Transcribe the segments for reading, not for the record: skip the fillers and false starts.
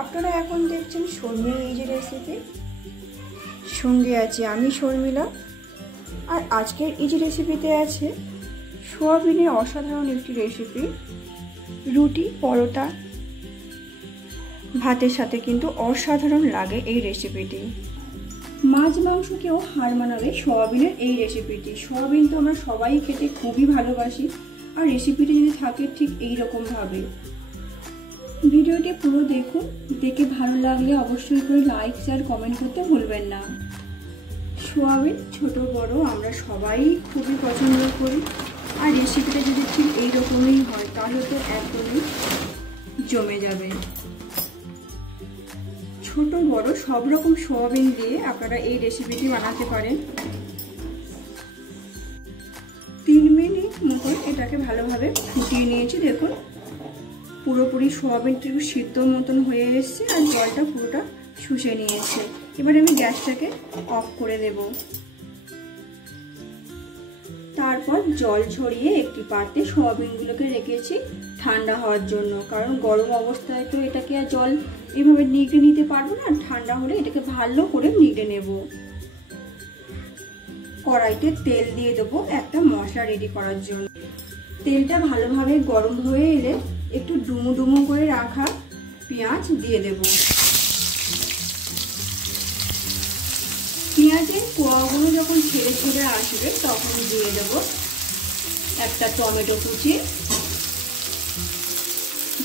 আপনারা এখন দেখছেন শর্মিলা ইজি রেসিপি। সঙ্গে আছি আমি শর্মিলা। আর আজকের ইজি রেসিপিতে আছে সোয়াবিনের অসাধারণ একটি রেসিপি। রুটি, পরোটা, ভাতের সাথে কিন্তু অসাধারণ লাগে এই রেসিপিটি। মাছ মাংসকেও হার মানাবে সোয়াবিনের এই রেসিপিটি। সোয়াবিন তো আমরা সবাই খেতে খুবই ভালোবাসি, আর রেসিপিটি যদি থাকে ঠিক এইরকমভাবে। ভিডিওটি পুরো দেখুন, দেখে ভালো লাগলে অবশ্যই করে লাইক, শেয়ার, কমেন্ট করতে ভুলবেন না। সোয়াবিন ছোট বড় আমরা সবাই খুবই পছন্দ করি, আর রেসিপিটা যদি ঠিক এইরকমই হয় তাহলে তো একদমই জমে যাবে। ছোট বড় সব রকম সোয়াবিন দিয়ে আপনারা এই রেসিপিটি বানাতে পারেন। 3 মিনিট মতন এটাকে ভালোভাবে ফুটিয়ে নিয়েছি। দেখুন পুরোপুরি সোয়াবিনটা একটু সিদ্ধ মতন হয়ে এসছে, আর জলটা পুরোটা শুষে নিয়েছে। এবার আমি গ্যাসটাকে অফ করে দেব। তারপর জল ছড়িয়ে একটি পাত্রে সোয়াবিনগুলোকে রেখেছি ঠান্ডা হওয়ার জন্য, কারণ গরম অবস্থায় তো এটাকে আর জল এইভাবে নিগড়ে নিতে পারবো না। ঠান্ডা হলে এটাকে ভালো করে নিগড়ে নেব। কড়াইতে তেল দিয়ে দেবো একটা মশলা রেডি করার জন্য। তেলটা ভালোভাবে গরম হয়ে এলে একটু ডুমো ডুমো করে রাখা পেঁয়াজ দিয়ে দেব। পেঁয়াজের কোয়াগুলো যখন ছেড়ে ছেড়ে আসবে তখন দিয়ে দেব একটা টমেটো কুচি,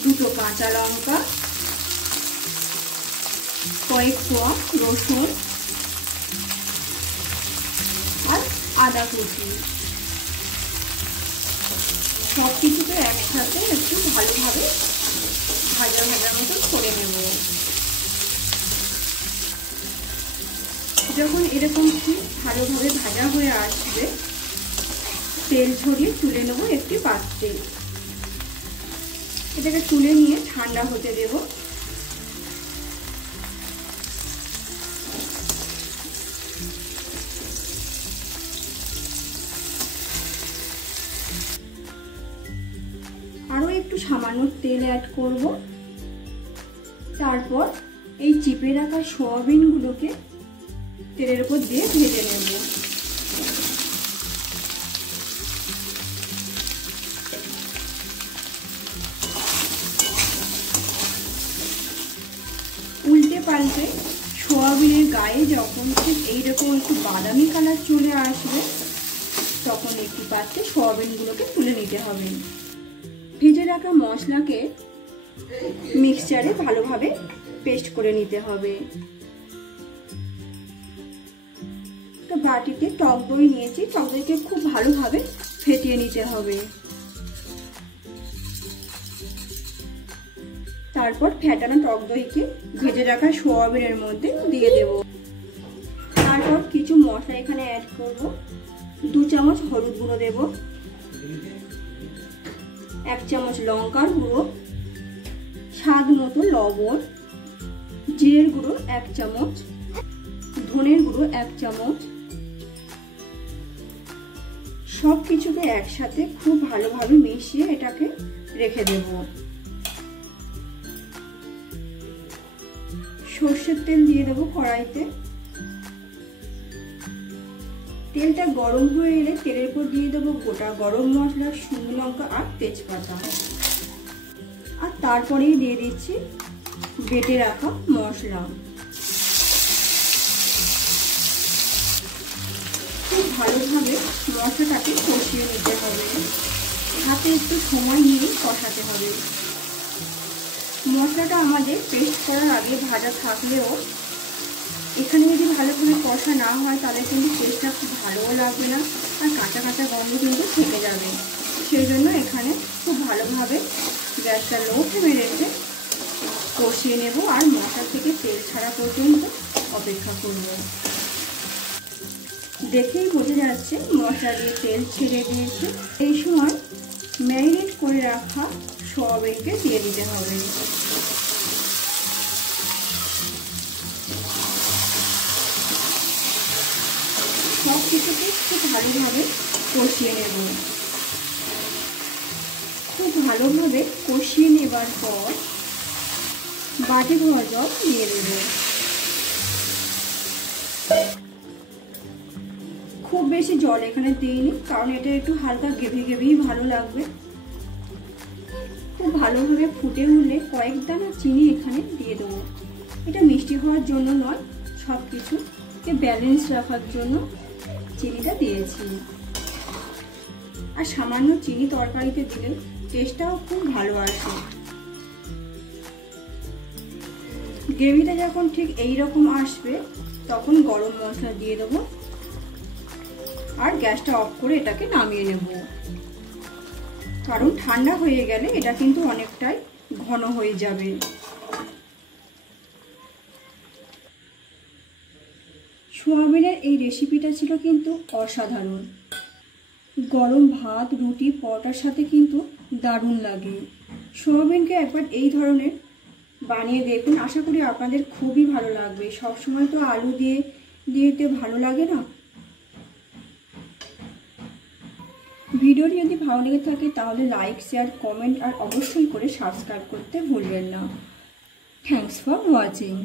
2 কাঁচা লঙ্কা, কয়েক কোয়া রসুন আর আদা কুচি। সব কিছুকে একসাথে একটু ভালোভাবে ভাজা ভাজা মতো করে নেব। যখন এরকম ঠিক ভালোভাবে ভাজা হয়ে আসবে তেল ছড়িয়ে তুলে নেব একটি পাত্রে। এটাকে তুলে নিয়ে ঠান্ডা হতে দেব। আরো একটু সামান্য তেল অ্যাড করব। তারপর এই চিপে রাখা সোয়াবিনগুলোকে তেলের উপর দিয়ে ভেজে নেব। উল্টে পাল্টে সোয়াবিনের গায়ে যখন ঠিক এইরকম একটু বাদামি কালার চলে আসবে তখন একটি পাত্রে সোয়াবিনগুলোকে তুলে নিতে হবে। ভেজে রাখা মশলাকে মিক্সচারে ভালোভাবে পেস্ট করে নিতে হবে। তো বাটিতে টক দই নিয়েছি, টক দইকে খুব ভালোভাবে ফেটিয়ে নিতে হবে। তারপর ফেটানো টক দইকে ভেজে রাখা সোয়াবিনের মধ্যে দিয়ে দেব। তারপর কিছু মশলা এখানে অ্যাড করব। 2 চামচ হলুদ গুঁড়ো দেব, 1 চামচ লঙ্কার গুঁড়ো, স্বাদ মতো লবণ, জিরের গুঁড়ো 1 চামচ, ধনের গুঁড়ো 1 চামচ। সব কিছুকে একসাথে খুব ভালোভাবে মিশিয়ে এটাকে রেখে দেব। সর্ষের তেল দিয়ে দেবো কড়াইতে। তেলটা গরম হয়ে এলে তেলের উপর দিয়ে দেবো গোটা গরম মশলা, শুকনো লঙ্কা আর তেজপাতা। আর তারপরেই দিয়ে দিচ্ছি বেটে রাখা মশলা। খুব ভালোভাবে মশলাটাকে কষিয়ে নিতে হবে। হাতে একটু সময় নিয়ে কষাতে হবে। মশলাটা আমাদের পেস্ট করার আগে ভাজা থাকলেও এখানে যদি ভালোভাবে কষা না হয় তাহলে কিন্তু টেস্টটা খুব ভালোও লাগবে না, আর কাঁচা কাঁচা গন্ধ কিন্তু থেকে যাবে। সেই জন্য এখানে খুব ভালোভাবে গ্যাসটা লো ফ্লেমে রেখে কষিয়ে নেব, আর মশলা থেকে তেল ছাড়া পর্যন্ত অপেক্ষা করব। দেখেই বোঝা যাচ্ছে মশলা দিয়ে তেল ছেড়ে দিয়েছে। এই সময় ম্যারিনেট করে রাখা সোয়াবিনকে দিয়ে দিতে হবে। সব কিছুকে খুব ভালোভাবে কষিয়ে নেব। খুব ভালোভাবে কষিয়ে নেবার পর বাটি ধোয়া জল দিয়ে দেব। খুব বেশি জল এখানে দিইনি, কারণ এটা একটু হালকা গ্রেভি গ্রেভি ভালো লাগবে। খুব ভালোভাবে ফুটে উঠলে কয়েক দানা চিনি এখানে দিয়ে দেবো। এটা মিষ্টি হওয়ার জন্য নয়, সব কিছুকে ব্যালেন্স রাখার জন্য চিনিটা দিয়েছি। আর সামান্য চিনি তরকারিতে দিলে টেস্টটাও খুব ভালো আসে। গ্রেভিটা যখন ঠিক এই রকম আসবে তখন গরম মশলা দিয়ে দেবো আর গ্যাসটা অফ করে এটাকে নামিয়ে নেব, কারণ ঠান্ডা হয়ে গেলে এটা কিন্তু অনেকটাই ঘন হয়ে যাবে। সোয়াবিনের এই রেসিপিটা ছিল কিন্তু অসাধারণ। গরম ভাত, রুটি, পরোটার সাথে কিন্তু দারুণ লাগে। সোয়াবিনকে একবার এই ধরনের বানিয়ে দেখুন, আশা করি আপনাদের খুবই ভালো লাগবে। সবসময় তো আলু দিতে ভালো লাগে না। ভিডিওটি যদি ভালো লেগে থাকে তাহলে লাইক, শেয়ার, কমেন্ট আর অবশ্যই করে সাবস্ক্রাইব করতে ভুলবেন না। Thanks for watching.